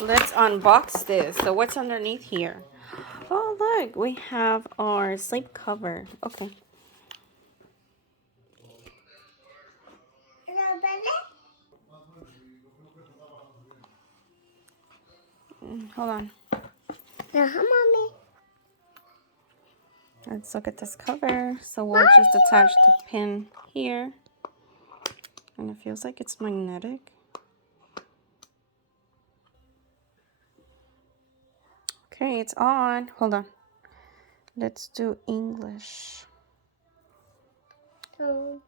Let's unbox this. So what's underneath here? Oh, look, we have our sleep cover. Okay. Hold on. Mommy. Let's look at this cover. So we'll just attach the pin here. And it feels like it's magnetic. Okay, it's on. Hold on. Let's do English. Oh.